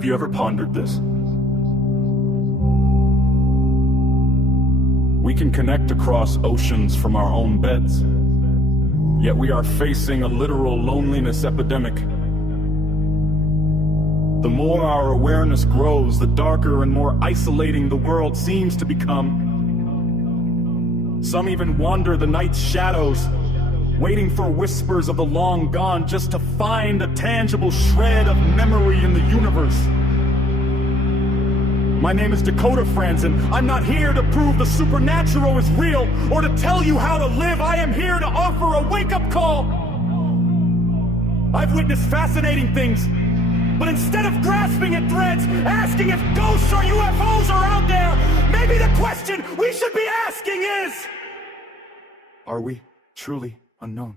Have you ever pondered this? We can connect across oceans from our own beds, yet we are facing a literal loneliness epidemic. The more our awareness grows, the darker and more isolating the world seems to become. Some even wander the night's shadows, waiting for whispers of the long gone just to find a tangible shred of memory in the universe. My name is Dakota, friends, and I'm not here to prove the supernatural is real or to tell you how to live. I am here to offer a wake-up call. I've witnessed fascinating things, but instead of grasping at threads, asking if ghosts or UFOs are out there, maybe the question we should be asking is, are we truly unknown?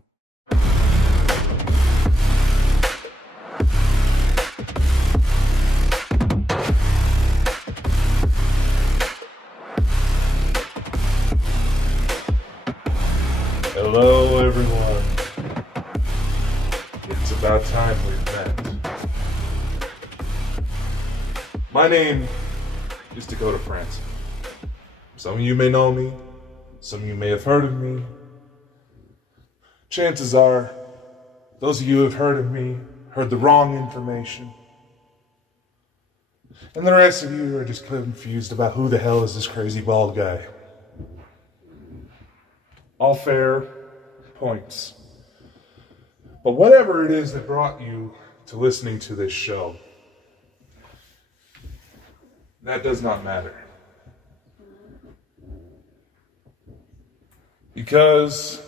Hello everyone. It's about time we met. My name is Dakota France. Some of you may know me, some of you may have heard of me. Chances are, those of you who have heard of me heard the wrong information. And the rest of you are just confused about who the hell is this crazy bald guy. All fair points. But whatever it is that brought you to listening to this show, that does not matter. Because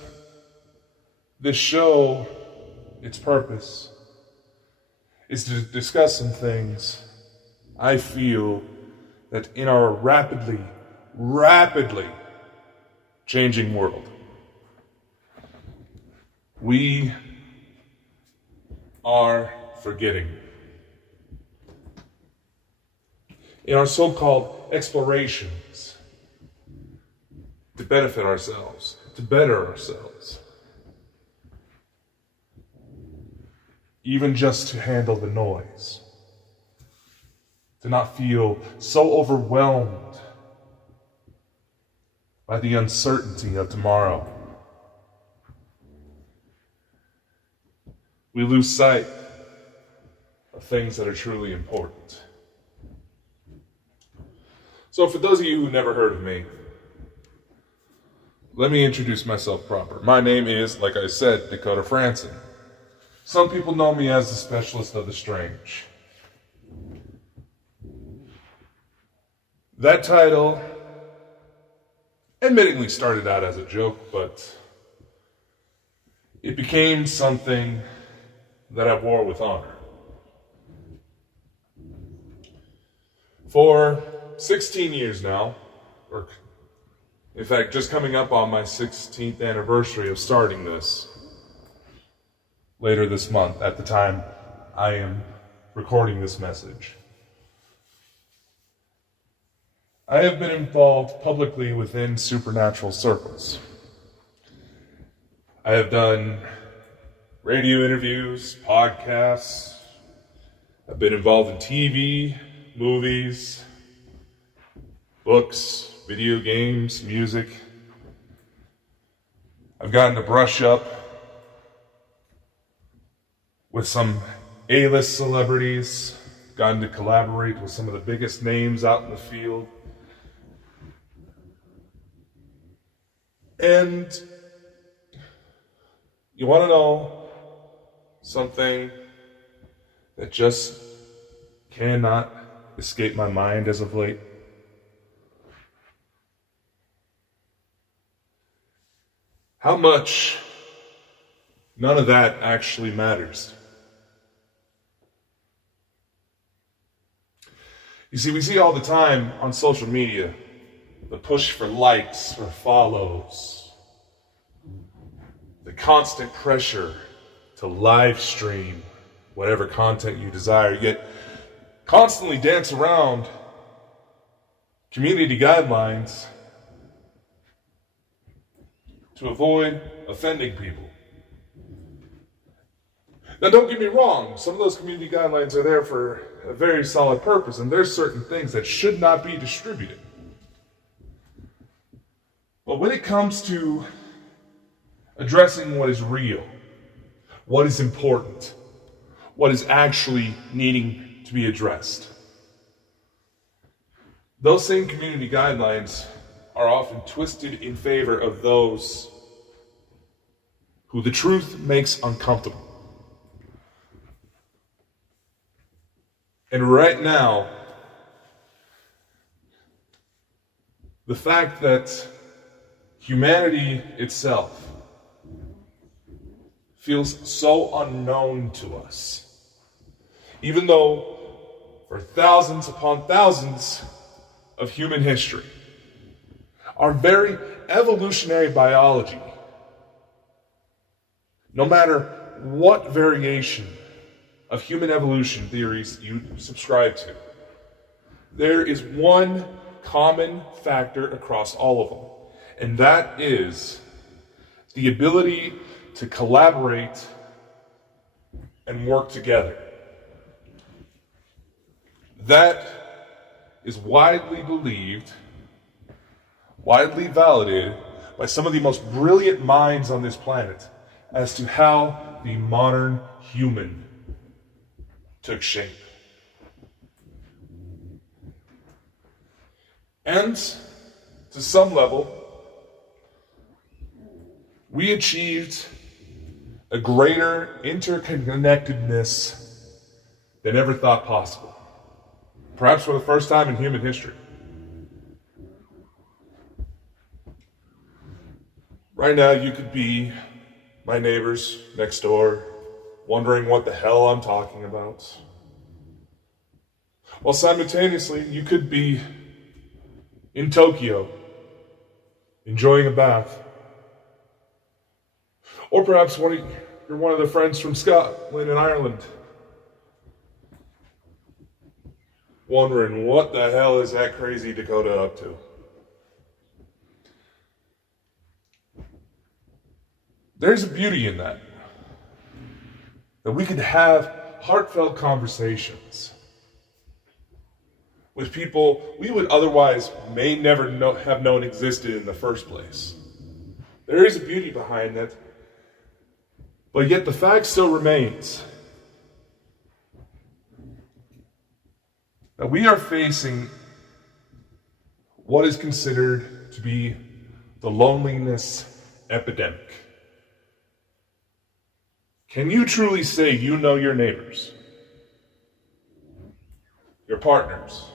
this show, its purpose, is to discuss some things I feel that in our rapidly changing world, we are forgetting. In our so-called explorations to benefit ourselves, to better ourselves, even just to handle the noise, to not feel so overwhelmed by the uncertainty of tomorrow, we lose sight of things that are truly important. So for those of you who never heard of me, let me introduce myself proper. My name is, like I said, Dakota Franson. Some people know me as the specialist of the strange. That title admittedly started out as a joke, but it became something that I wore with honor. For 16 years now, or in fact, just coming up on my 16th anniversary of starting this, later this month, at the time I am recording this message, I have been involved publicly within supernatural circles. I have done radio interviews, podcasts. I've been involved in TV, movies, books, video games, music. I've gotten to brush up with some A-list celebrities, gotten to collaborate with some of the biggest names out in the field. And you want to know something that just cannot escape my mind as of late? How much none of that actually matters. You see, we see all the time on social media the push for likes, for follows, the constant pressure to live stream whatever content you desire, yet constantly dance around community guidelines to avoid offending people. Now, don't get me wrong, some of those community guidelines are there for a very solid purpose, and there's certain things that should not be distributed. But when it comes to addressing what is real, what is important, what is actually needing to be addressed, those same community guidelines are often twisted in favor of those who the truth makes uncomfortable. And right now, the fact that humanity itself feels so unknown to us, even though for thousands upon thousands of human history, our very evolutionary biology, no matter what variation of human evolution theories you subscribe to, there is one common factor across all of them, and that is the ability to collaborate and work together. That is widely believed, widely validated by some of the most brilliant minds on this planet as to how the modern human took shape. And to some level, we achieved a greater interconnectedness than ever thought possible. Perhaps for the first time in human history. Right now, you could be my neighbors next door, wondering what the hell I'm talking about. While simultaneously, you could be in Tokyo, enjoying a bath. Or perhaps you're one of the friends from Scotland and Ireland, wondering what the hell is that crazy Dakota up to? There's a beauty in that we could have heartfelt conversations with people we would otherwise may never have known existed in the first place. There is a beauty behind that, but yet the fact still remains that we are facing what is considered to be the loneliness epidemic. Can you truly say you know your neighbors, your partners,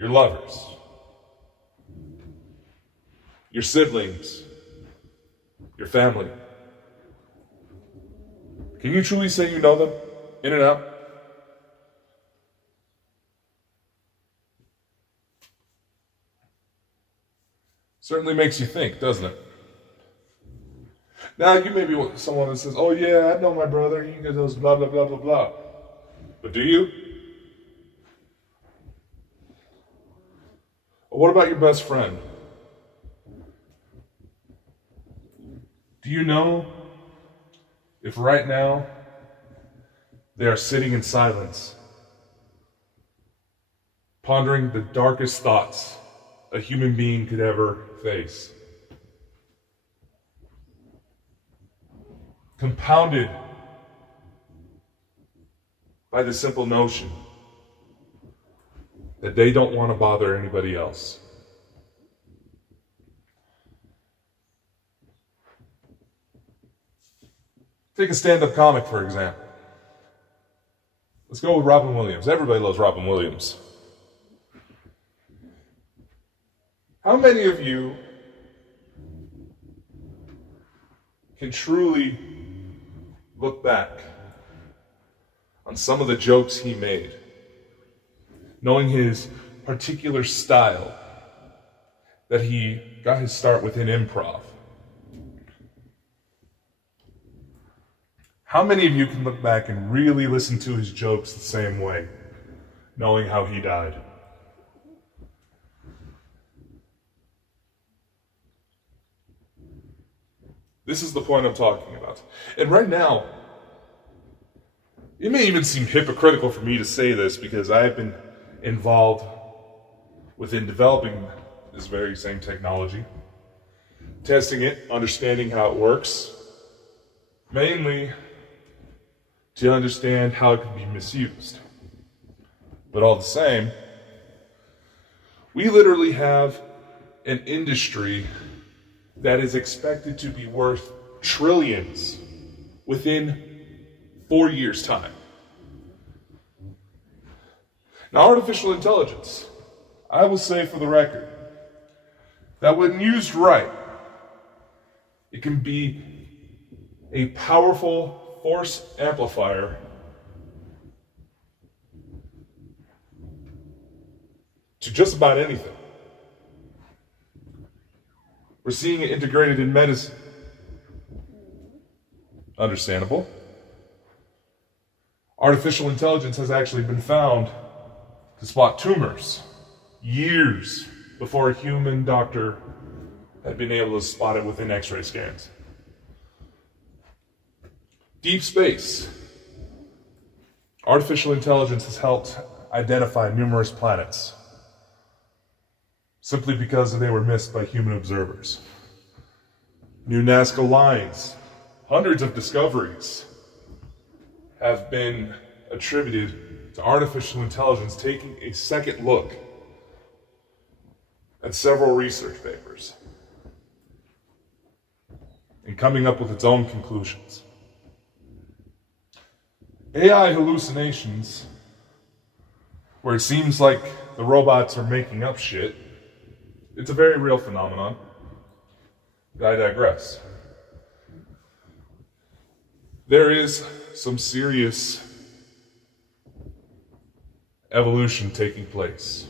your lovers, your siblings, your family? Can you truly say you know them in and out? Certainly makes you think, doesn't it? Now, you may be someone that says, oh yeah, I know my brother, he does blah, blah, blah, blah, blah. But do you? Or what about your best friend? Do you know if right now they are sitting in silence, pondering the darkest thoughts a human being could ever face? Compounded by the simple notion that they don't want to bother anybody else. Take a stand-up comic, for example. Let's go with Robin Williams. Everybody loves Robin Williams. How many of you can truly look back on some of the jokes he made, knowing his particular style, that he got his start within improv? How many of you can look back and really listen to his jokes the same way, knowing how he died? This is the point I'm talking about. And right now, It may even seem hypocritical for me to say this because I've been involved within developing this very same technology, testing it, understanding how it works, mainly to understand how it can be misused. But all the same, we literally have an industry that is expected to be worth trillions within 4 years' time. Now, artificial intelligence, I will say for the record, that when used right, it can be a powerful force amplifier to just about anything. We're seeing it integrated in medicine. Understandable. Artificial intelligence has actually been found to spot tumors years before a human doctor had been able to spot it within X-ray scans. Deep space. Artificial intelligence has helped identify numerous planets simply because they were missed by human observers. New Nazca lines, hundreds of discoveries have been attributed to artificial intelligence taking a second look at several research papers and coming up with its own conclusions. AI hallucinations, where it seems like the robots are making up shit, it's a very real phenomenon. I digress. There is some serious evolution taking place.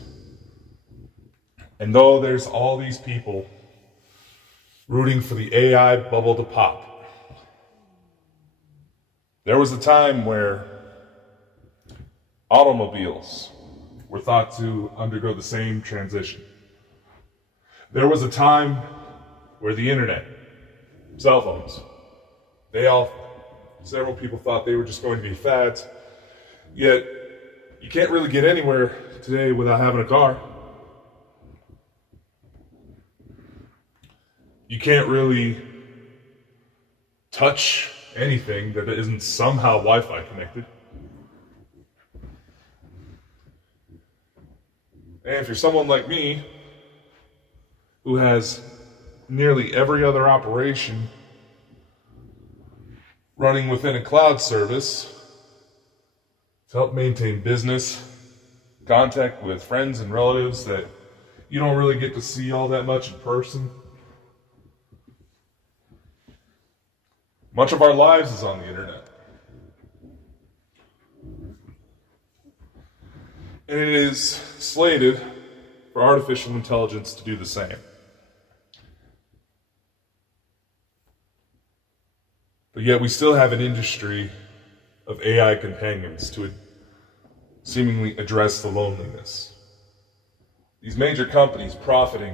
And though there's all these people rooting for the AI bubble to pop, there was a time where automobiles were thought to undergo the same transition. There was a time where the internet, cell phones, several people thought they were just going to be fads, yet you can't really get anywhere today without having a car. You can't really touch anything that isn't somehow Wi-Fi connected. And if you're someone like me, who has nearly every other operation running within a cloud service to help maintain business, contact with friends and relatives that you don't really get to see all that much in person. Much of our lives is on the internet. And it is slated for artificial intelligence to do the same. But yet we still have an industry of AI companions to seemingly address the loneliness. These major companies profiting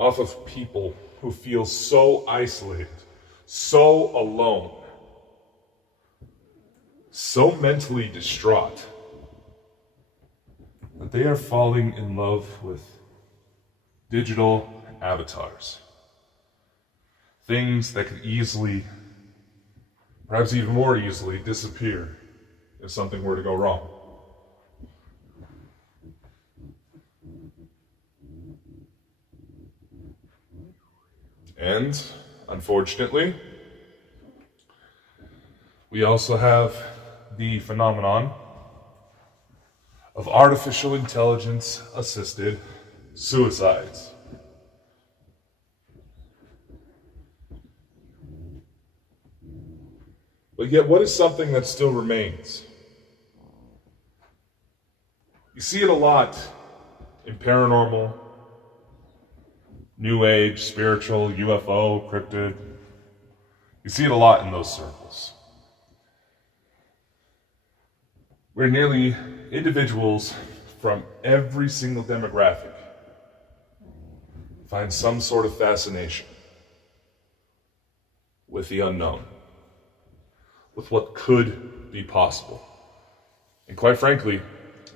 off of people who feel so isolated, so alone, so mentally distraught, that they are falling in love with digital avatars. Things that could easily, perhaps even more easily, disappear if something were to go wrong. And, unfortunately, we also have the phenomenon of artificial intelligence assisted suicides. But yet, what is something that still remains? You see it a lot in paranormal, New Age, spiritual, UFO, cryptid. You see it a lot in those circles, where nearly individuals from every single demographic find some sort of fascination with the unknown, with what could be possible. And quite frankly,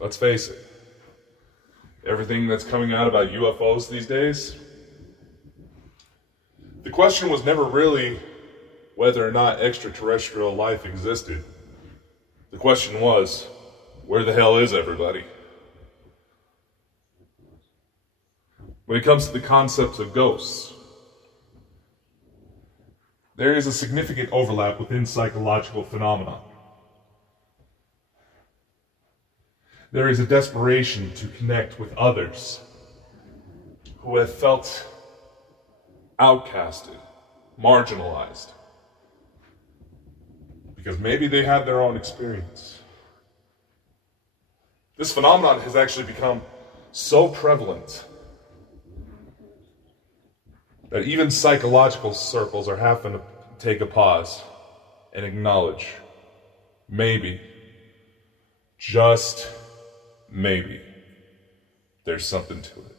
let's face it, everything that's coming out about UFOs these days, the question was never really whether or not extraterrestrial life existed. The question was, where the hell is everybody? When it comes to the concepts of ghosts, there is a significant overlap within psychological phenomena. There is a desperation to connect with others who have felt outcasted, marginalized, because maybe they had their own experience. This phenomenon has actually become so prevalent that even psychological circles are having to take a pause and acknowledge, maybe, just maybe, there's something to it.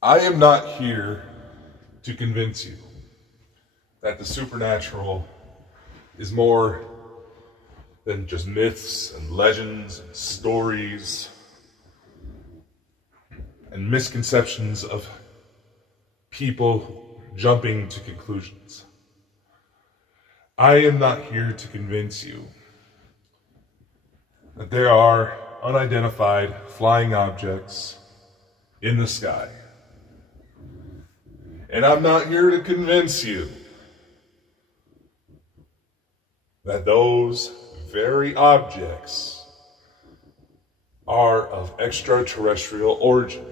I am not here to convince you that the supernatural is more than just myths and legends and stories and misconceptions of people jumping to conclusions. I am not here to convince you that there are unidentified flying objects in the sky. And I'm not here to convince you that those very objects are of extraterrestrial origin,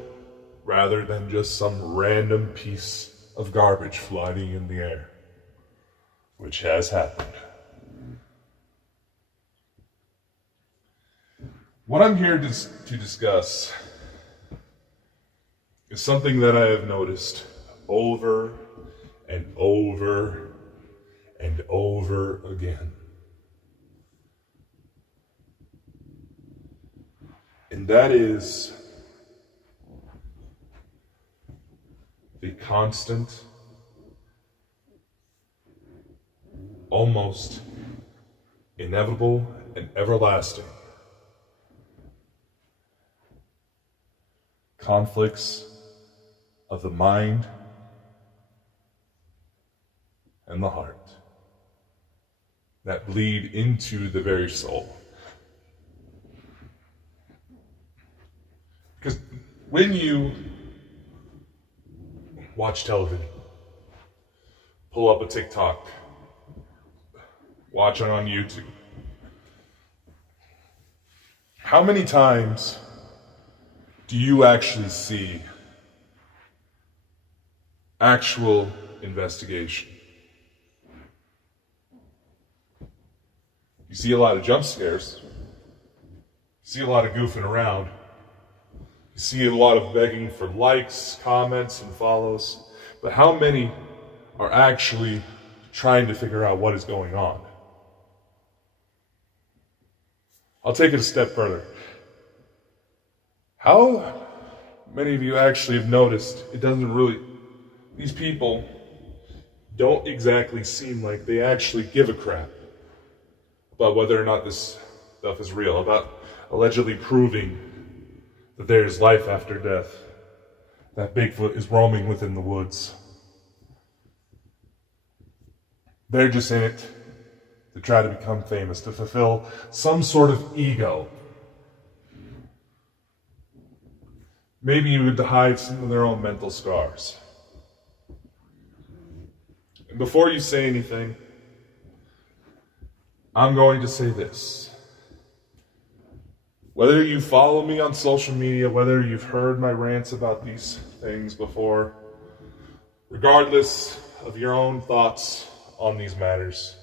rather than just some random piece of garbage floating in the air, which has happened. What I'm here to discuss is something that I have noticed over and over and over again. And that is the constant, almost inevitable and everlasting conflicts of the mind and the heart that bleed into the very soul. Because when you watch television, pull up a TikTok, watch it on YouTube, how many times do you actually see actual investigation? You see a lot of jump scares. You see a lot of goofing around. You see a lot of begging for likes, comments, and follows. But how many are actually trying to figure out what is going on? I'll take it a step further. How many of you actually have noticed these people don't exactly seem like they actually give a crap about whether or not this stuff is real, about allegedly proving that there is life after death, that Bigfoot is roaming within the woods. They're just in it to try to become famous, to fulfill some sort of ego. Maybe even to hide some of their own mental scars. And before you say anything, I'm going to say this. Whether you follow me on social media, whether you've heard my rants about these things before, regardless of your own thoughts on these matters,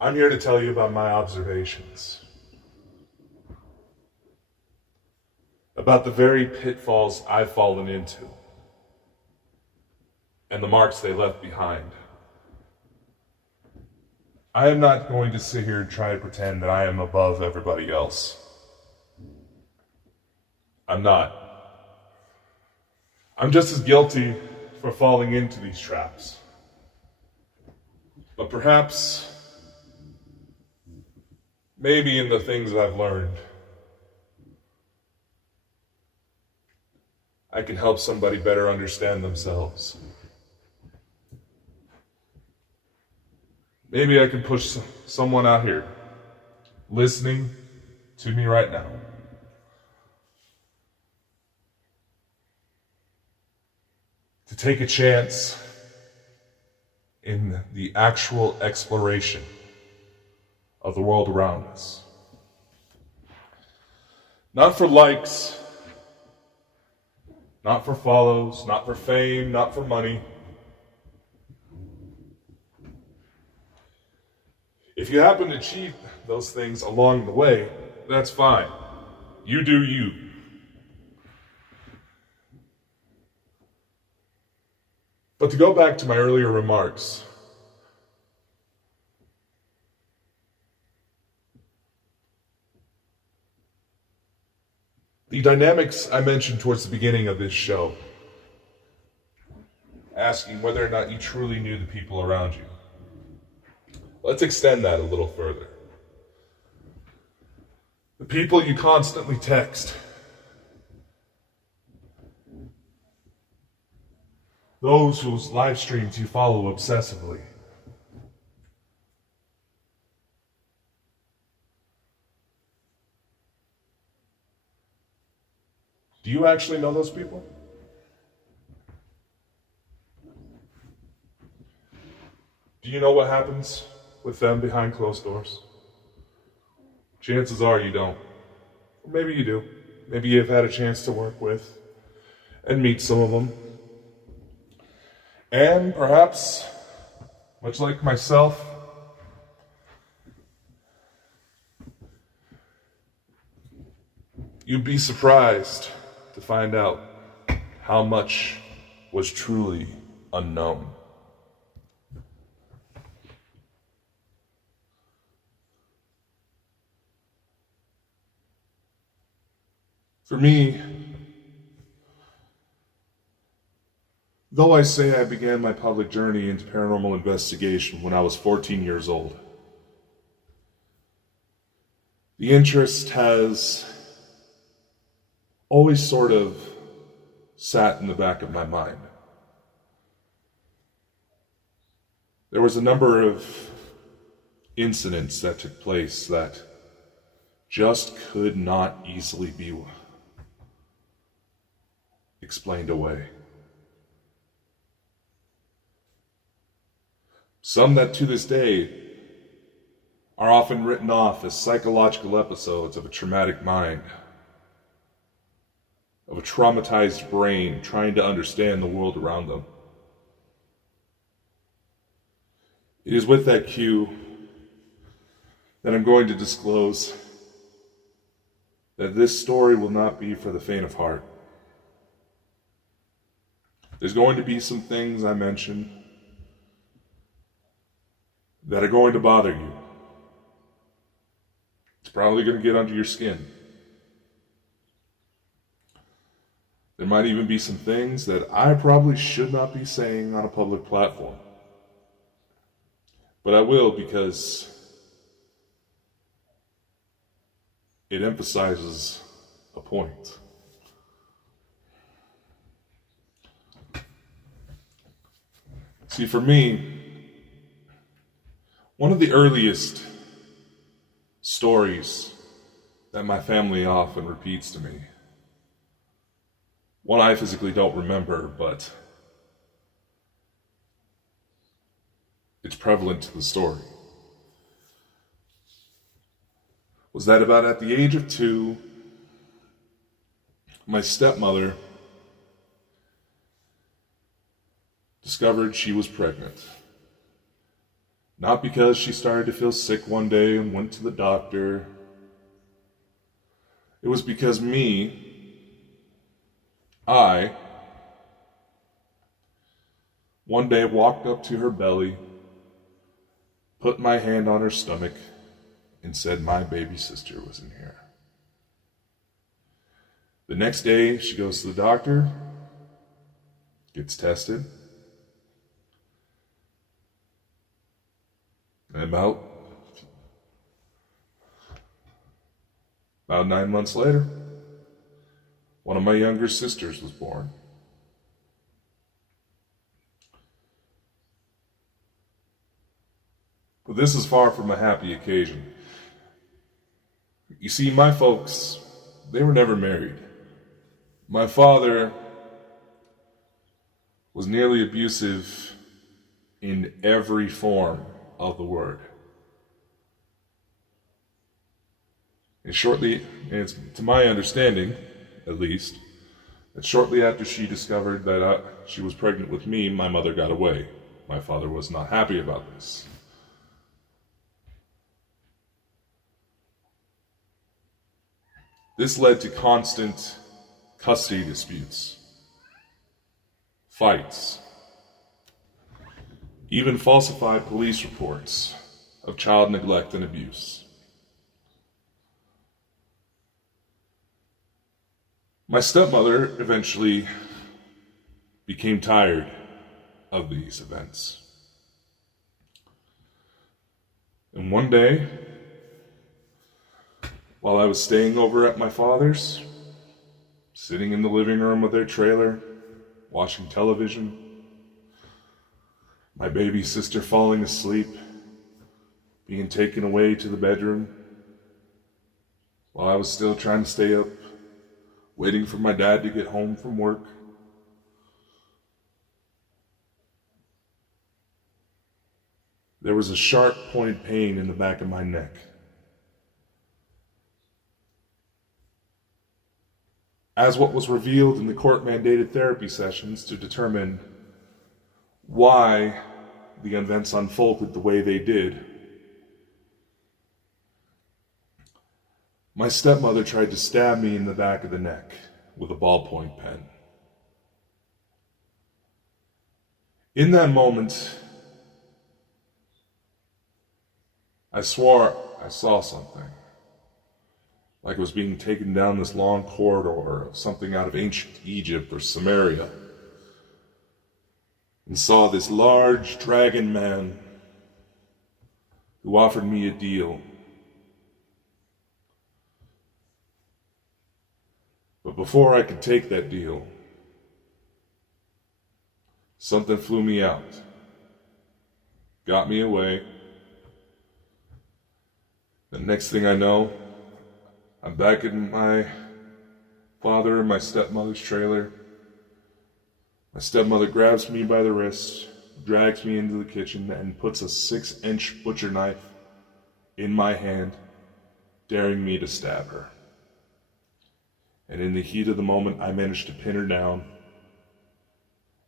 I'm here to tell you about my observations, about the very pitfalls I've fallen into, and the marks they left behind. I am not going to sit here and try to pretend that I am above everybody else. I'm not. I'm just as guilty for falling into these traps. But perhaps, maybe in the things I've learned, I can help somebody better understand themselves. Maybe I can push someone out here listening to me right now to take a chance in the actual exploration of the world around us. Not for likes, not for follows, not for fame, not for money. If you happen to achieve those things along the way, that's fine. You do you. But to go back to my earlier remarks, the dynamics I mentioned towards the beginning of this show, asking whether or not you truly knew the people around you. Let's extend that a little further. The people you constantly text, those whose live streams you follow obsessively, do you actually know those people? Do you know what happens with them behind closed doors? Chances are you don't. Or maybe you do. Maybe you've had a chance to work with and meet some of them. And perhaps, much like myself, you'd be surprised to find out how much was truly unknown. For me, though I say I began my public journey into paranormal investigation when I was 14 years old, the interest has always sort of sat in the back of my mind. There was a number of incidents that took place that just could not easily be explained away. Some that to this day are often written off as psychological episodes of a traumatic mind, of a traumatized brain trying to understand the world around them. It is with that cue that I'm going to disclose that this story will not be for the faint of heart. There's going to be some things I mention that are going to bother you. It's probably going to get under your skin. There might even be some things that I probably should not be saying on a public platform. But I will, because it emphasizes a point. See, for me, one of the earliest stories that my family often repeats to me, one I physically don't remember, but it's prevalent to the story, was that about at the age of 2, my stepmother discovered she was pregnant. Not because she started to feel sick one day and went to the doctor. It was because I, one day walked up to her belly, put my hand on her stomach, and said my baby sister was in here. The next day, she goes to the doctor, gets tested, and about 9 months later, one of my younger sisters was born. But this is far from a happy occasion. You see, my folks, they were never married. My father was nearly abusive in every form of the word. And to my understanding, at least, that shortly after she discovered that she was pregnant with me, my mother got away. My father was not happy about this. This led to constant custody disputes, fights, even falsified police reports of child neglect and abuse. My stepmother eventually became tired of these events. And one day, while I was staying over at my father's, sitting in the living room of their trailer, watching television, my baby sister falling asleep, being taken away to the bedroom, while I was still trying to stay up, waiting for my dad to get home from work, there was a sharp pointed pain in the back of my neck. As what was revealed in the court-mandated therapy sessions to determine why the events unfolded the way they did, my stepmother tried to stab me in the back of the neck with a ballpoint pen. In that moment, I swore I saw something. Like it was being taken down this long corridor of something out of ancient Egypt or Samaria, and saw this large dragon man who offered me a deal. But before I could take that deal, something flew me out, got me away. The next thing I know, I'm back in my father and my stepmother's trailer. My stepmother grabs me by the wrist, drags me into the kitchen, and puts a 6-inch butcher knife in my hand, daring me to stab her. And in the heat of the moment, I managed to pin her down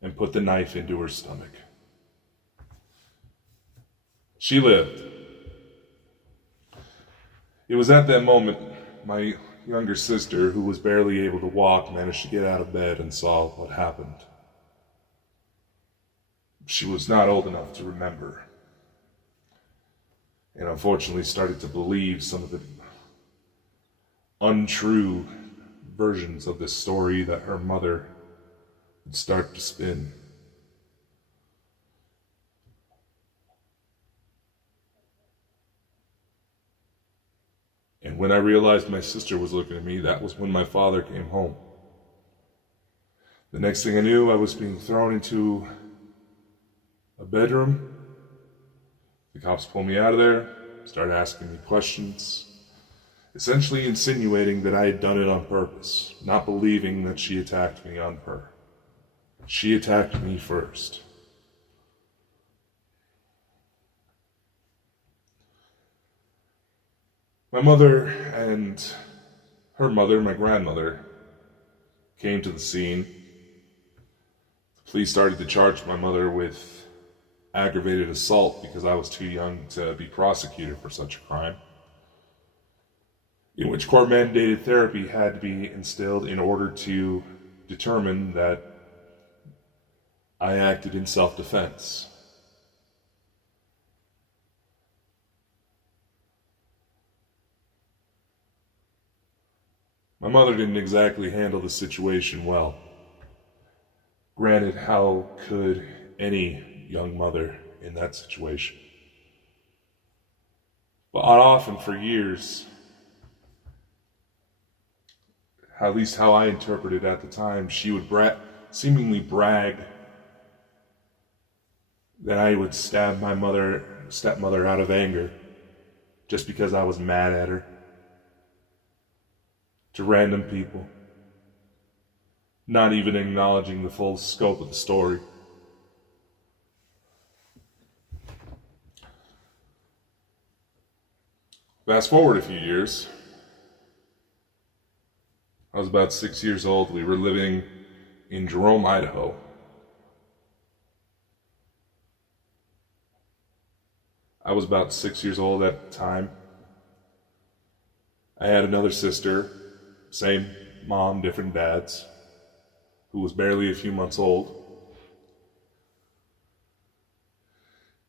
and put the knife into her stomach. She lived. It was at that moment my younger sister, who was barely able to walk, managed to get out of bed and saw what happened. She was not old enough to remember, and unfortunately started to believe some of the untrue versions of this story that her mother would start to spin. And when I realized my sister was looking at me, that was when my father came home. The next thing I knew, I was being thrown into a bedroom. The cops pulled me out of there, started asking me questions, essentially insinuating that I had done it on purpose, not believing that she attacked me on her. She attacked me first. My mother and her mother, my grandmother, came to the scene. The police started to charge my mother with aggravated assault because I was too young to be prosecuted for such a crime, in which court-mandated therapy had to be instilled in order to determine that I acted in self-defense. My mother didn't exactly handle the situation well. Granted, how could any young mother in that situation? But often for years, at least how I interpreted at the time, she would seemingly brag that I would stab my stepmother out of anger just because I was mad at her, to random people, not even acknowledging the full scope of the story. Fast forward a few years. I was about 6 years old. We were living in Jerome, Idaho. I was about 6 years old at the time. I had another sister, same mom, different dads, who was barely a few months old.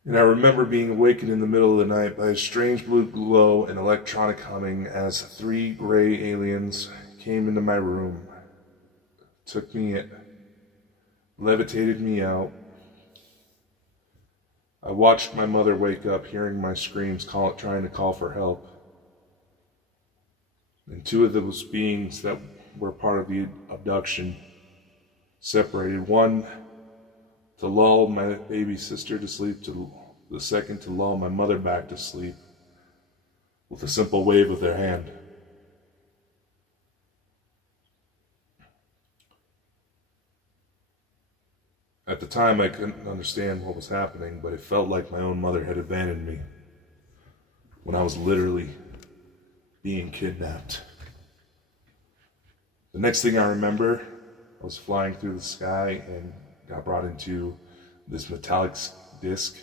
And I remember being awakened in the middle of the night by a strange blue glow and electronic humming as 3 gray aliens came into my room, took me in, levitated me out. I watched my mother wake up, hearing my screams, trying to call for help. And 2 of those beings that were part of the abduction separated. One to lull my baby sister to sleep, the second to lull my mother back to sleep with a simple wave of their hand. At the time, I couldn't understand what was happening, but it felt like my own mother had abandoned me when I was literally being kidnapped. The next thing I remember, I was flying through the sky and got brought into this metallic disc.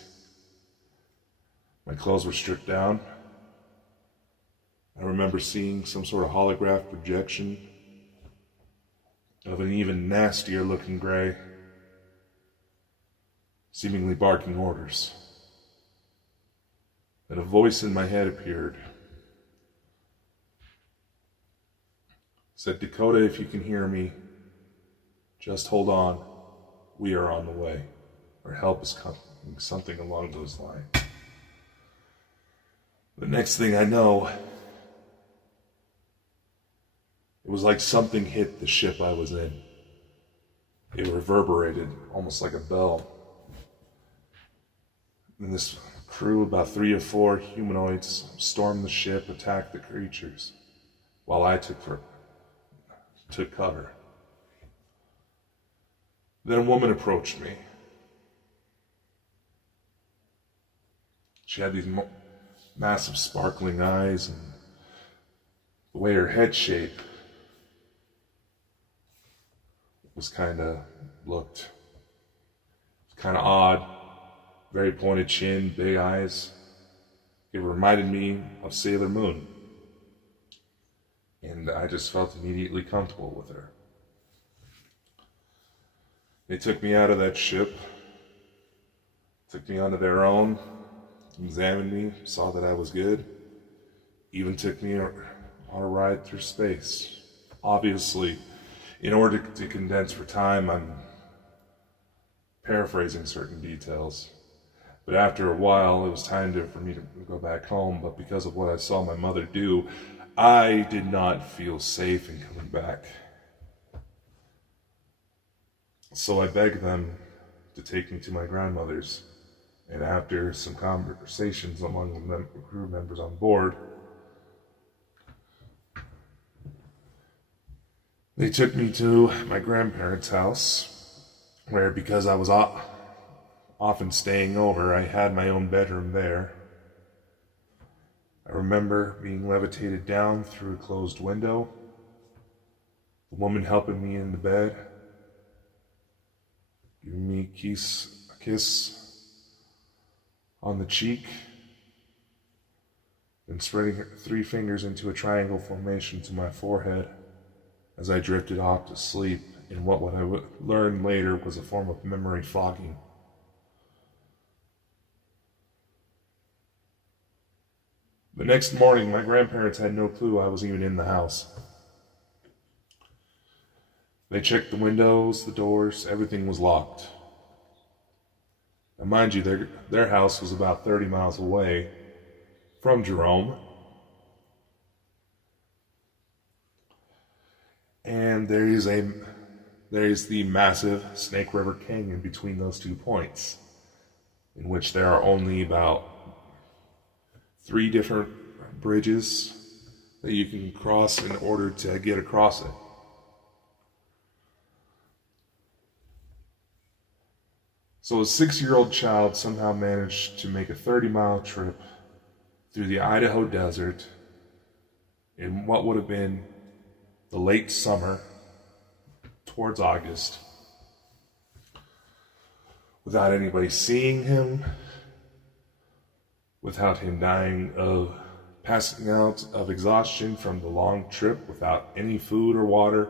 My clothes were stripped down. I remember seeing some sort of holograph projection of an even nastier looking gray, seemingly barking orders. And a voice in my head appeared. It said, "Dakota, if you can hear me, just hold on. We are on the way. Or help is coming," something along those lines. The next thing I know, it was like something hit the ship I was in. It reverberated almost like a bell. And this crew, about 3 or 4 humanoids, stormed the ship, attacked the creatures, while I took cover. Then a woman approached me. She had these massive sparkling eyes, and the way her head shape was looked kind of odd. Very pointed chin, big eyes. It reminded me of Sailor Moon. And I just felt immediately comfortable with her. They took me out of that ship, took me onto their own, examined me, saw that I was good, even took me on a ride through space. Obviously, in order to condense for time, I'm paraphrasing certain details. But after a while, it was time for me to go back home. But because of what I saw my mother do, I did not feel safe in coming back. So I begged them to take me to my grandmother's. And after some conversations among the crew members on board, they took me to my grandparents' house, where, because I was often staying over, I had my own bedroom there. I remember being levitated down through a closed window, the woman helping me into bed, giving me a kiss on the cheek, and spreading her 3 fingers into a triangle formation to my forehead as I drifted off to sleep in what I would learn later was a form of memory fogging. The next morning, my grandparents had no clue I was even in the house. They checked the windows, the doors, everything was locked. And mind you, their house was about 30 miles away from Jerome. And there is the massive Snake River Canyon between those 2 points, in which there are only about 3 different bridges that you can cross in order to get across it. So a 6-year-old child somehow managed to make a 30-mile trip through the Idaho desert in what would have been the late summer towards August, without anybody seeing him, without him dying of passing out of exhaustion from the long trip, without any food or water.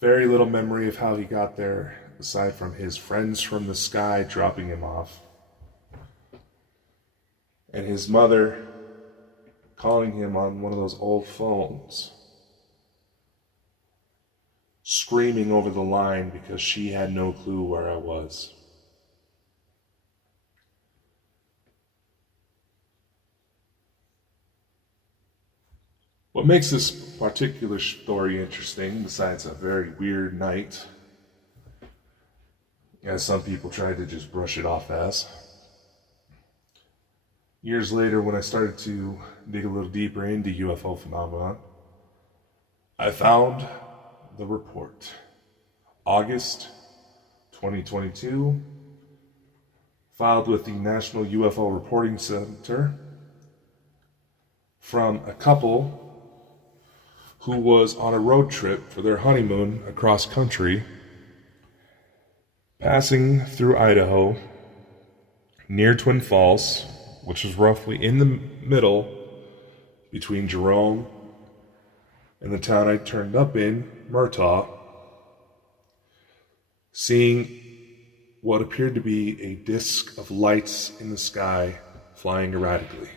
Very little memory of how he got there, aside from his friends from the sky dropping him off, and his mother calling him on one of those old phones, screaming over the line because she had no clue where I was. What makes this particular story interesting, besides a very weird night, as some people try to just brush it off as, years later, when I started to dig a little deeper into UFO phenomenon, I found the report. August 2022, filed with the National UFO Reporting Center, from a couple who was on a road trip for their honeymoon across country, passing through Idaho near Twin Falls, which is roughly in the middle between Jerome and the town I turned up in, Murtaugh, seeing what appeared to be a disk of lights in the sky flying erratically.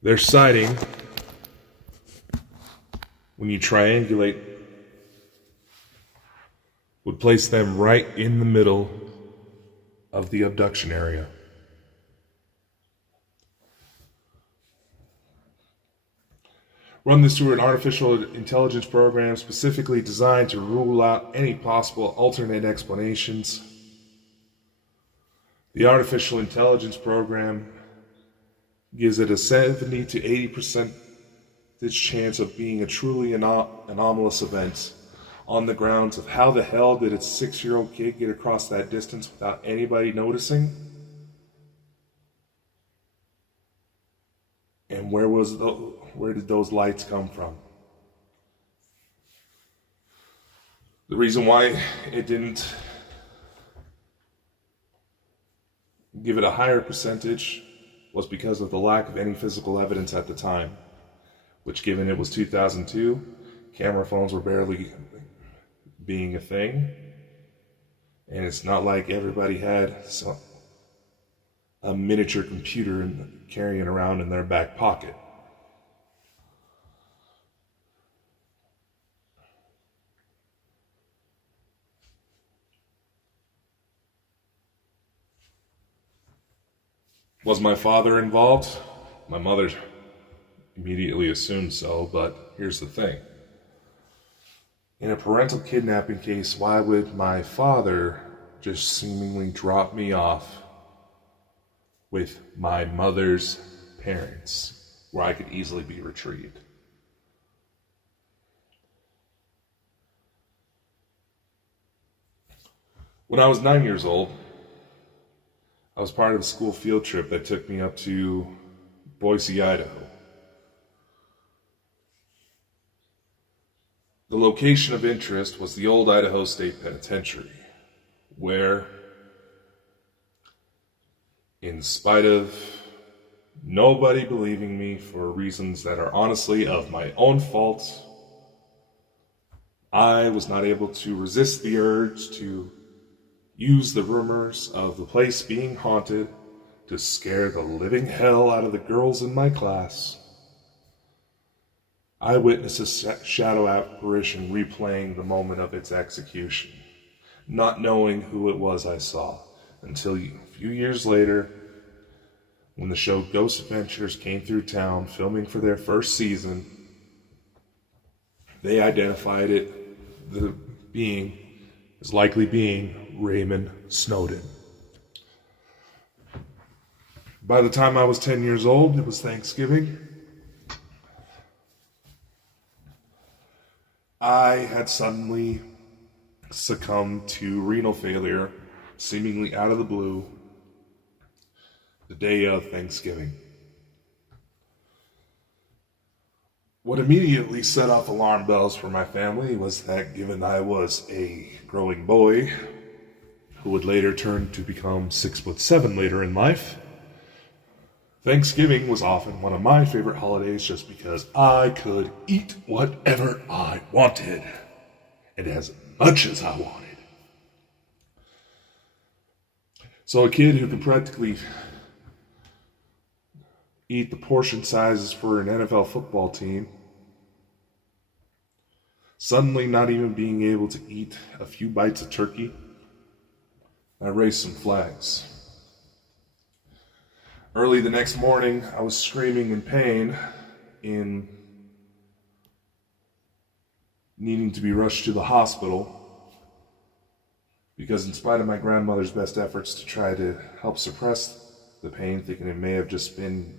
Their sighting, when you triangulate, would place them right in the middle of the abduction area. Run this through an artificial intelligence program specifically designed to rule out any possible alternate explanations. The artificial intelligence program gives it a 70 to 80% chance of being a truly anomalous event, on the grounds of how the hell did a 6-year-old kid get across that distance without anybody noticing? And where did those lights come from? The reason why it didn't give it a higher percentage was because of the lack of any physical evidence at the time, which, given it was 2002, camera phones were barely being a thing, and it's not like everybody had a miniature computer carrying around in their back pocket. Was my father involved? My mother immediately assumed so, but here's the thing. In a parental kidnapping case, why would my father just seemingly drop me off with my mother's parents, where I could easily be retrieved? When I was 9 years old, I was part of a school field trip that took me up to Boise, Idaho. The location of interest was the old Idaho State Penitentiary, where, in spite of nobody believing me for reasons that are honestly of my own fault, I was not able to resist the urge to use the rumors of the place being haunted to scare the living hell out of the girls in my class. I witnessed a shadow apparition replaying the moment of its execution, not knowing who it was I saw, until a few years later, when the show Ghost Adventures came through town filming for their first season. They identified the being as likely being Raymond Snowden. By the time I was 10 years old, it was Thanksgiving. I had suddenly succumbed to renal failure, seemingly out of the blue, the day of Thanksgiving. What immediately set off alarm bells for my family was that given I was a growing boy, who would later turn to become 6'7" later in life, Thanksgiving was often one of my favorite holidays just because I could eat whatever I wanted, and as much as I wanted. So a kid who could practically eat the portion sizes for an NFL football team, suddenly not even being able to eat a few bites of turkey, I raised some flags. Early the next morning, I was screaming in pain, in needing to be rushed to the hospital, because in spite of my grandmother's best efforts to try to help suppress the pain, thinking it may have just been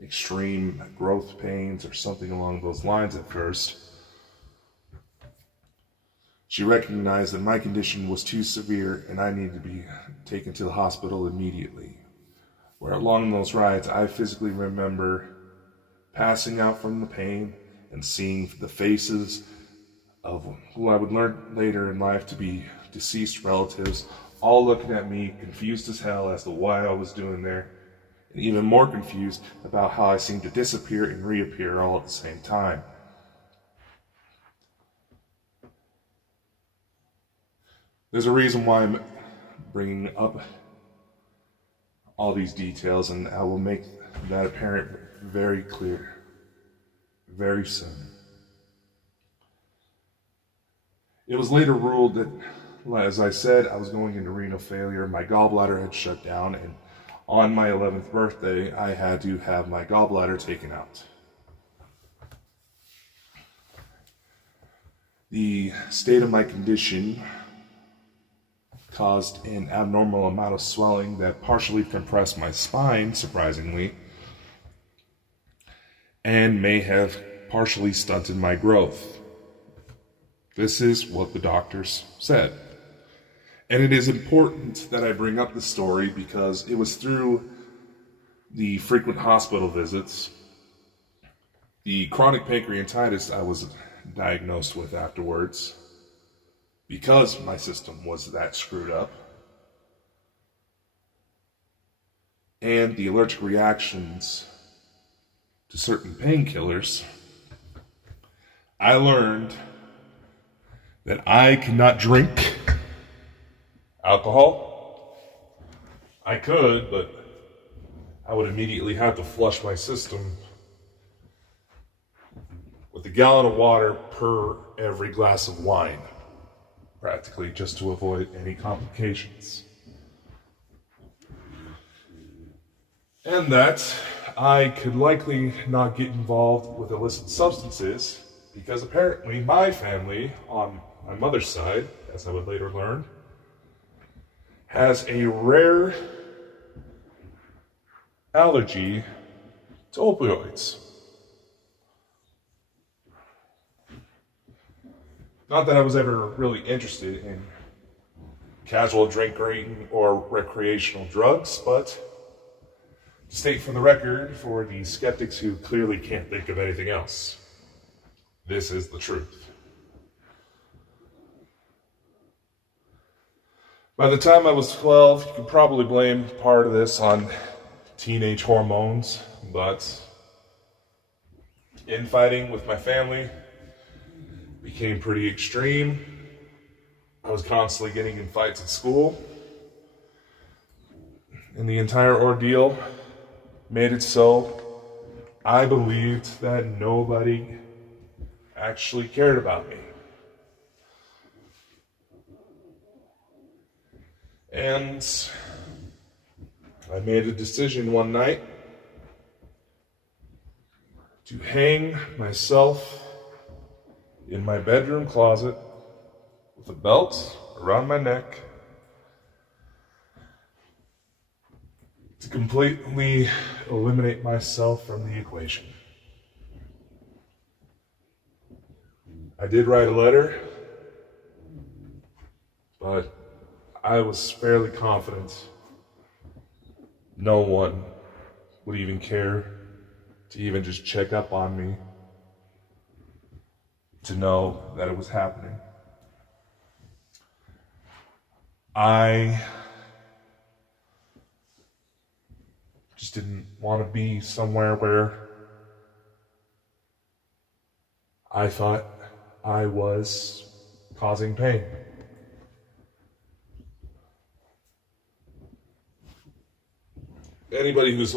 extreme growth pains or something along those lines at first, she recognized that my condition was too severe and I needed to be taken to the hospital immediately. Where along those rides, I physically remember passing out from the pain and seeing the faces of who I would learn later in life to be deceased relatives, all looking at me, confused as hell as to why I was doing there, and even more confused about how I seemed to disappear and reappear all at the same time. There's a reason why I'm bringing up all these details, and I will make that apparent very clear very soon. It was later ruled that, as I said, I was going into renal failure. My gallbladder had shut down, and on my 11th birthday, I had to have my gallbladder taken out. The state of my condition caused an abnormal amount of swelling that partially compressed my spine, surprisingly, and may have partially stunted my growth. This is what the doctors said. And it is important that I bring up the story because it was through the frequent hospital visits, the chronic pancreatitis I was diagnosed with afterwards, because my system was that screwed up, and the allergic reactions to certain painkillers, I learned that I cannot drink alcohol. I could, but I would immediately have to flush my system with a gallon of water per every glass of wine, practically, just to avoid any complications. And that I could likely not get involved with illicit substances because apparently my family, on my mother's side, as I would later learn, has a rare allergy to opioids. Not that I was ever really interested in casual drinking or recreational drugs, but to state for the record, for the skeptics who clearly can't think of anything else, this is the truth. By the time I was 12, you could probably blame part of this on teenage hormones, but infighting with my family became pretty extreme. I was constantly getting in fights at school, and the entire ordeal made it so I believed that nobody actually cared about me. And I made a decision one night to hang myself in my bedroom closet with a belt around my neck to completely eliminate myself from the equation. I did write a letter, but I was fairly confident no one would even care to even just check up on me to know that it was happening. I just didn't want to be somewhere where I thought I was causing pain. Anybody who's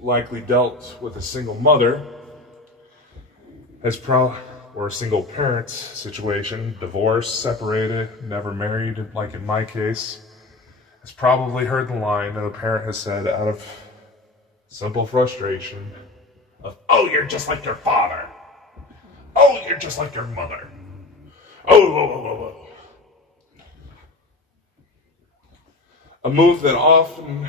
likely dealt with a single mother or a single parent situation, divorced, separated, never married, like in my case, has probably heard the line that a parent has said out of simple frustration of, "Oh, you're just like your father. Oh, you're just like your mother. Oh, whoa, whoa, whoa, whoa." A move that often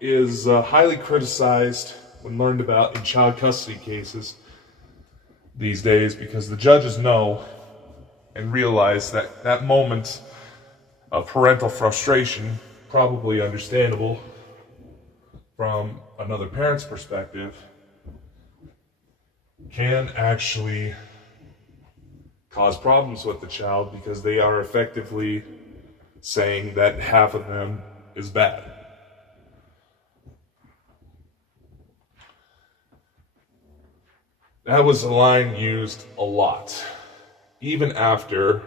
is highly criticized when learned about in child custody cases these days, because the judges know and realize that that moment of parental frustration, probably understandable from another parent's perspective, can actually cause problems with the child because they are effectively saying that half of them is bad. That was a line used a lot, even after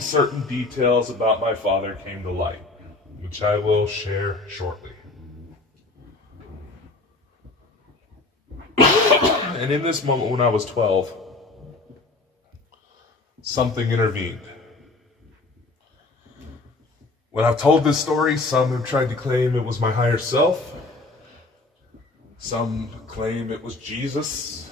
certain details about my father came to light, which I will share shortly. And in this moment when I was 12, something intervened. When I've told this story, some have tried to claim it was my higher self. Some claim it was Jesus.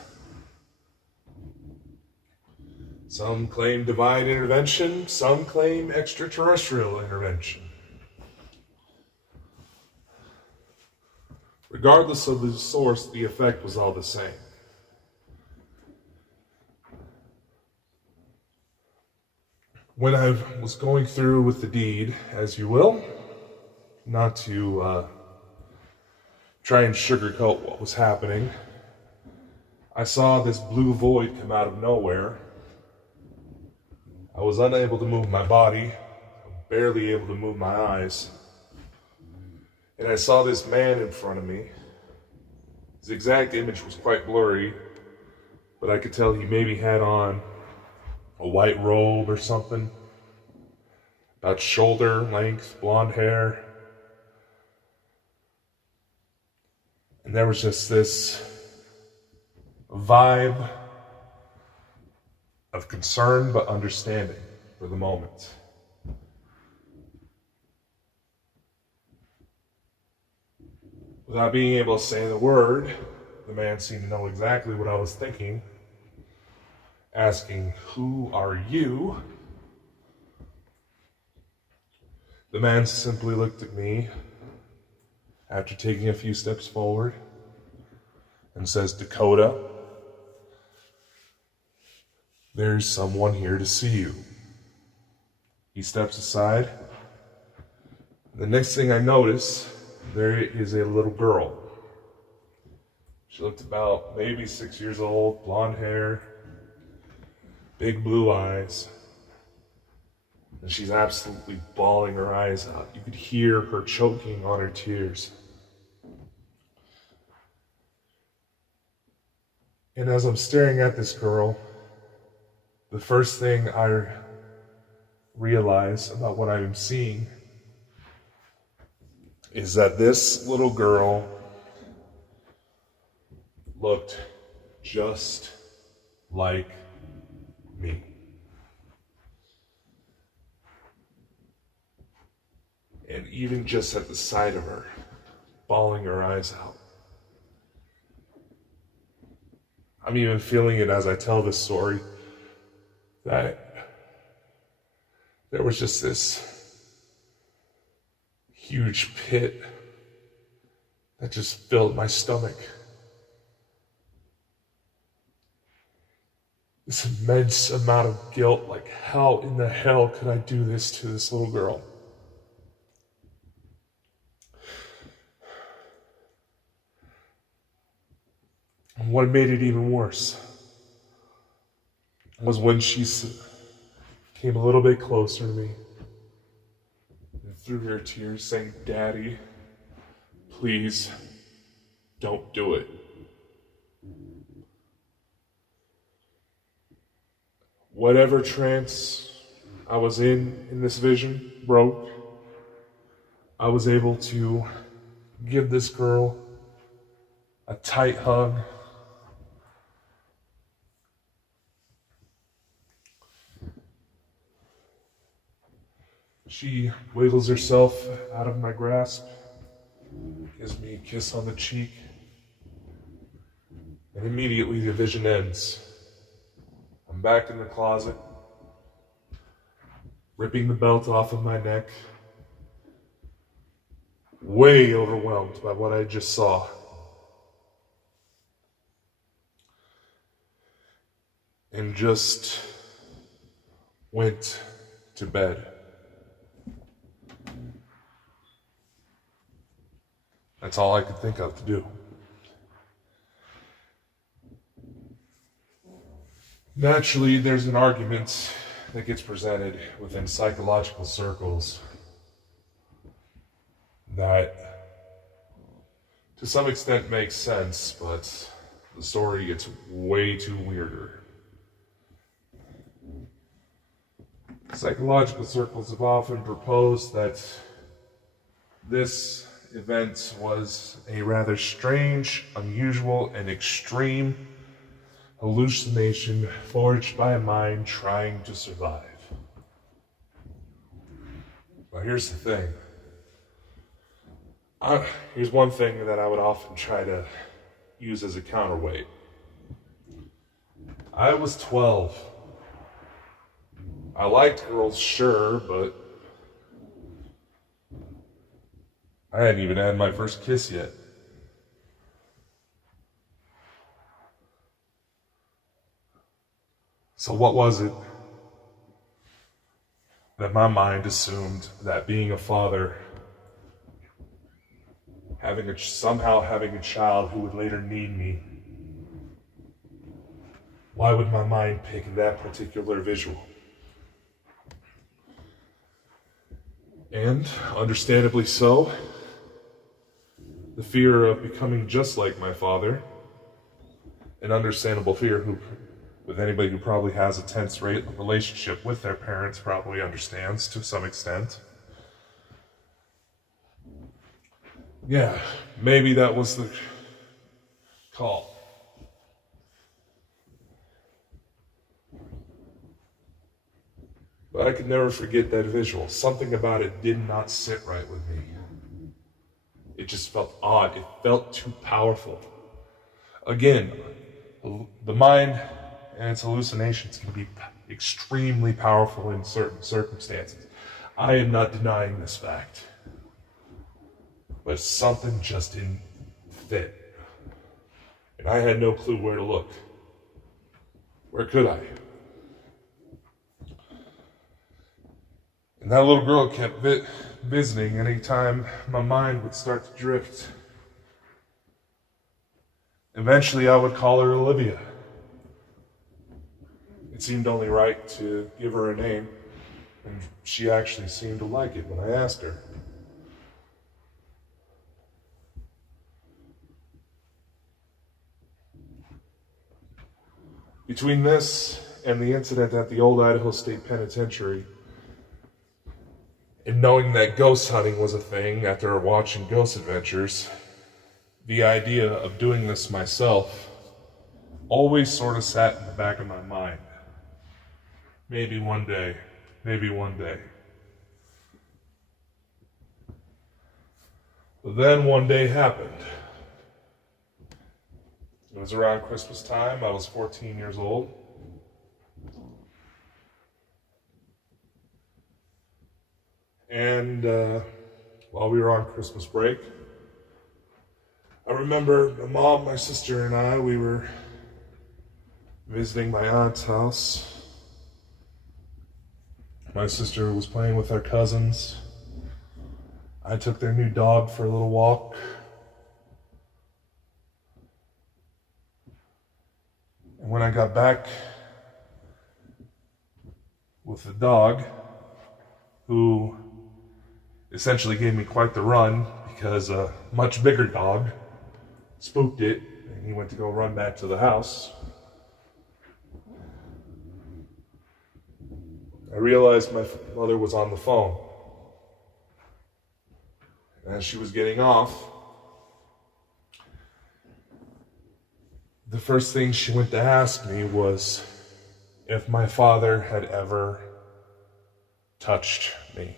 Some claim divine intervention. Some claim extraterrestrial intervention. Regardless of the source, the effect was all the same. When I was going through with the deed, as you will, not to try and sugarcoat what was happening, I saw this blue void come out of nowhere. I was unable to move my body, barely able to move my eyes. And I saw this man in front of me. His exact image was quite blurry, but I could tell he maybe had on a white robe or something, about shoulder length, blonde hair. And there was just this vibe of concern but understanding for the moment. Without being able to say the word, the man seemed to know exactly what I was thinking, asking, "Who are you?" The man simply looked at me after taking a few steps forward and says, "Dakota, there's someone here to see you." He steps aside. The next thing I notice, there is a little girl. She looked about maybe 6 years old, blonde hair, big blue eyes. And she's absolutely bawling her eyes out. You could hear her choking on her tears. And as I'm staring at this girl, the first thing I realize about what I am seeing is that this little girl looked just like me. And even just at the sight of her, bawling her eyes out. I'm even feeling it as I tell this story, that there was just this huge pit that just filled my stomach. This immense amount of guilt, like how in the hell could I do this to this little girl? And what made it even worse was when she came a little bit closer to me and through her tears saying, "Daddy, please don't do it." Whatever trance I was in this vision broke. I was able to give this girl a tight hug. She wiggles herself out of my grasp, gives me a kiss on the cheek, and immediately the vision ends. I'm back in the closet, ripping the belt off of my neck, way overwhelmed by what I just saw. And just went to bed. That's all I could think of to do. Naturally, there's an argument that gets presented within psychological circles that to some extent makes sense, but the story gets way too weirder. Psychological circles have often proposed that this event was a rather strange, unusual, and extreme hallucination forged by a mind trying to survive. But here's the thing. Here's one thing that I would often try to use as a counterweight. I was 12. I liked girls, sure, but I hadn't even had my first kiss yet. So what was it that my mind assumed that being a father, somehow having a child who would later need me, why would my mind pick that particular visual? And, understandably so, the fear of becoming just like my father, an understandable fear with anybody who probably has a tense relationship with their parents probably understands to some extent. Yeah, maybe that was the call. But I could never forget that visual. Something about it did not sit right with me. It just felt odd. It felt too powerful. Again, the mind and its hallucinations can be extremely powerful in certain circumstances. I am not denying this fact. But something just didn't fit. And I had no clue where to look. Where could I? And that little girl kept visiting anytime my mind would start to drift. Eventually I would call her Olivia. It seemed only right to give her a name, and she actually seemed to like it when I asked her. Between this and the incident at the old Idaho State Penitentiary, and knowing that ghost hunting was a thing after watching Ghost Adventures, the idea of doing this myself always sort of sat in the back of my mind. Maybe one day, maybe one day. But then one day happened. It was around Christmas time. I was 14 years old. And while we were on Christmas break, I remember my mom, my sister, and I, we were visiting my aunt's house. My sister was playing with our cousins. I took their new dog for a little walk. And when I got back with the dog, who essentially gave me quite the run because a much bigger dog spooked it and he went to go run back to the house, I realized my mother was on the phone. And as she was getting off, the first thing she went to ask me was if my father had ever touched me.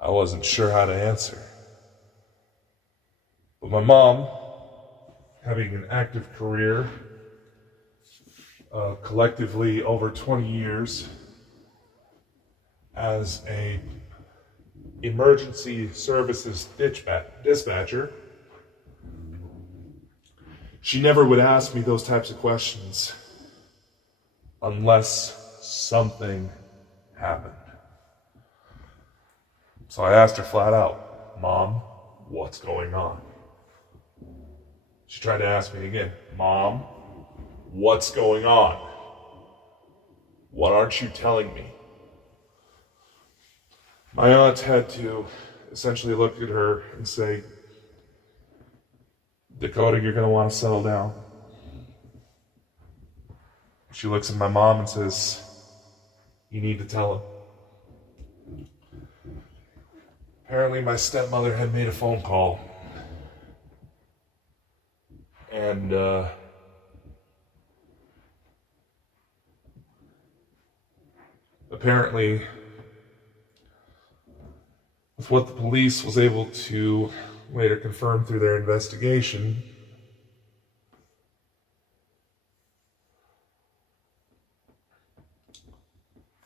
I wasn't sure how to answer. But my mom, having an active career, collectively over 20 years as a emergency services dispatcher, she never would ask me those types of questions unless something happened. So I asked her flat out, "Mom, what's going on?" She tried to ask me again, "Mom, what's going on? What aren't you telling me?" My aunt had to essentially look at her and say, "Dakota, you're going to want to settle down." She looks at my mom and says, "You need to tell him." Apparently my stepmother had made a phone call. And apparently, with what the police was able to later confirm through their investigation,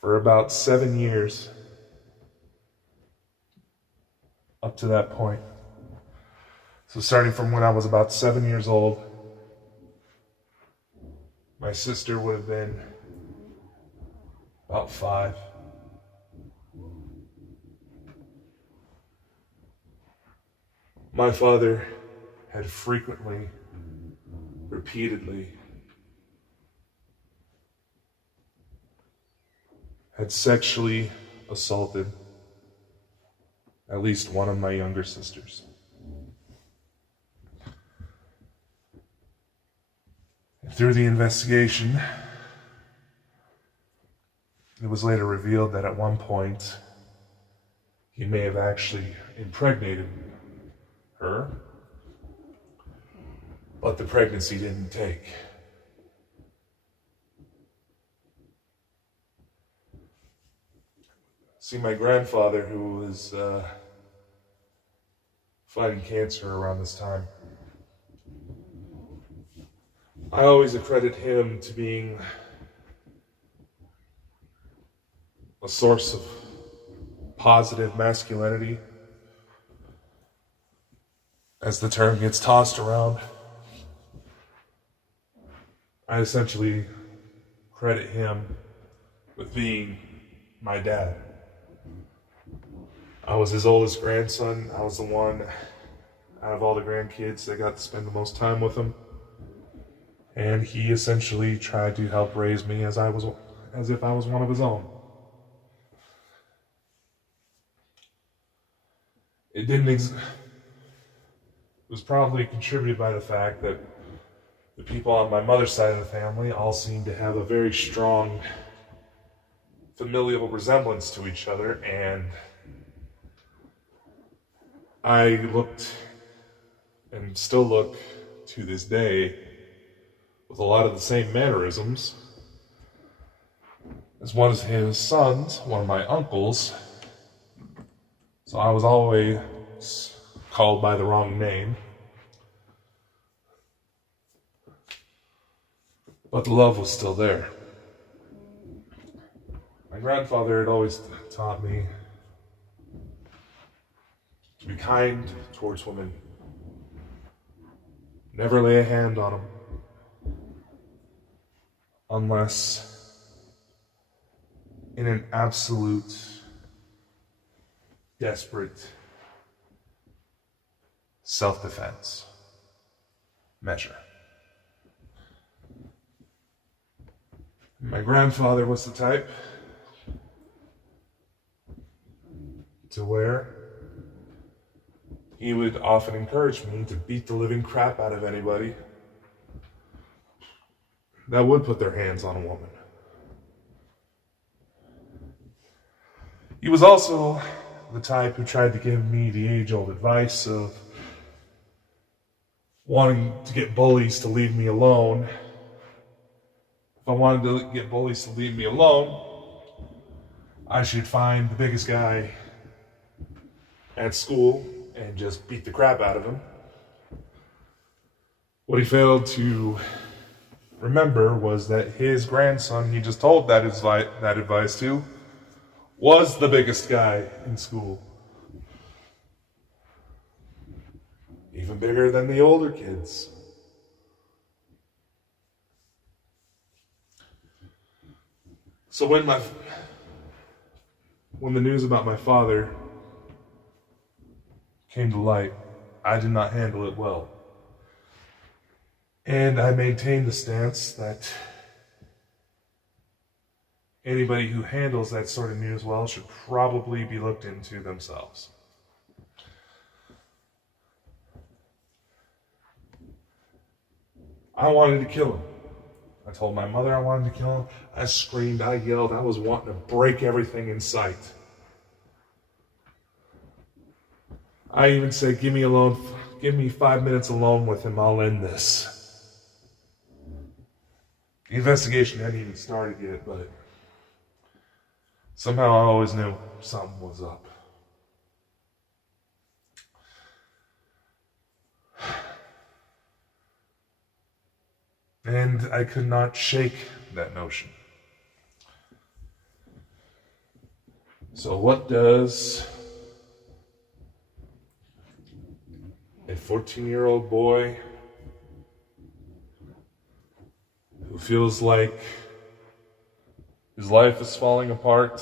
for about 7 years, up to that point. So starting from when I was about 7 years old, my sister would have been about 5. My father had frequently, repeatedly, had sexually assaulted at least one of my younger sisters. And through the investigation, it was later revealed that at one point he may have actually impregnated her, but the pregnancy didn't take. See, my grandfather, who was fighting cancer around this time, I always accredit him to being a source of positive masculinity, as the term gets tossed around. I essentially credit him with being my dad. I was his oldest grandson. I was the one out of all the grandkids that got to spend the most time with him. And he essentially tried to help raise me as if I was one of his own. It was probably contributed by the fact that the people on my mother's side of the family all seemed to have a very strong familial resemblance to each other, and I looked and still look to this day with a lot of the same mannerisms as one of his sons, one of my uncles. So I was always called by the wrong name. But the love was still there. My grandfather had always taught me to be kind towards women. Never lay a hand on them unless in an absolute, desperate self-defense measure. My grandfather was the type to where he would often encourage me to beat the living crap out of anybody that would put their hands on a woman. He was also the type who tried to give me the age-old advice of wanting to get bullies to leave me alone. If I wanted to get bullies to leave me alone, I should find the biggest guy at school and just beat the crap out of him. What he failed to remember was that his grandson he just told that advice to was the biggest guy in school. Even bigger than the older kids. So when the news about my father came to light, I did not handle it well. And I maintained the stance that anybody who handles that sort of news well should probably be looked into themselves. I wanted to kill him. I told my mother I wanted to kill him. I screamed, I yelled, I was wanting to break everything in sight. I even said, give me 5 minutes alone with him, I'll end this. The investigation hadn't even started yet, but somehow I always knew something was up. And I could not shake that notion. So what does a 14-year-old boy who feels like his life is falling apart,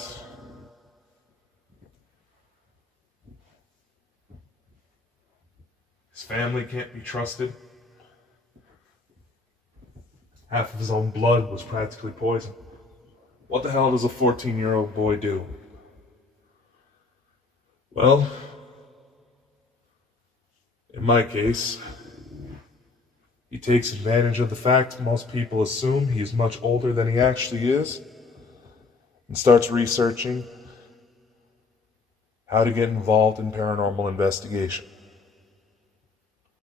his family can't be trusted, half of his own blood was practically poisoned. What the hell does a 14-year-old boy do? Well, in my case, he takes advantage of the fact most people assume he's much older than he actually is and starts researching how to get involved in paranormal investigation.